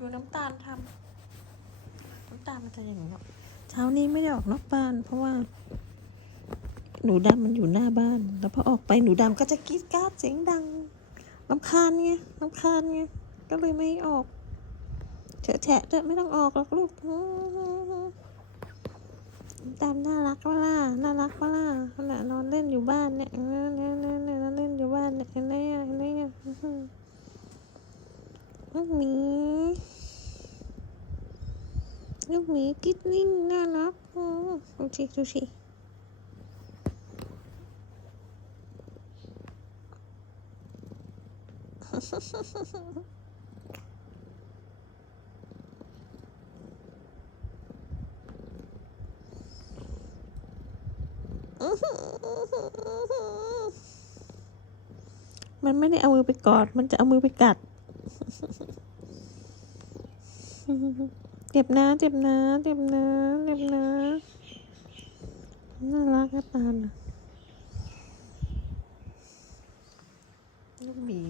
ดูน้ำตาลทำน้ำตาลมันจะอย่างนี้เนาะเช้านี้ไม่ได้ออกนอกบ้าน เพราะว่า หนูดำมันอยู่หน้าบ้าน แล้วพอออกไปหนูดำก็จะกรีดกราดเสียงดังลำคาญไงลำคาญไงก็เลยไม่ออกเฉอะแฉะเถอะไม่ต้องออกหรอกลูกน้ำตาลน่ารักวะล่ะน่ารักวะล่ะขณะนอนเล่นอยู่บ้านเนี่ยเนี่ยเนี่ยนอนเล่นอยู่บ้านเนี่ยเนไหมอะเนไหมอะอื้อหือ ลูกหมีลูกหมีกิ๊ดนิ่งน่ารักอืมดูสิดูสิมันไม่ได้เอามือไปกอด มันจะเอามือไปกัด เจ็บนะ เจ็บนะ เจ็บนะ เจ็บนะ น่ารักนะตาลลูกหมี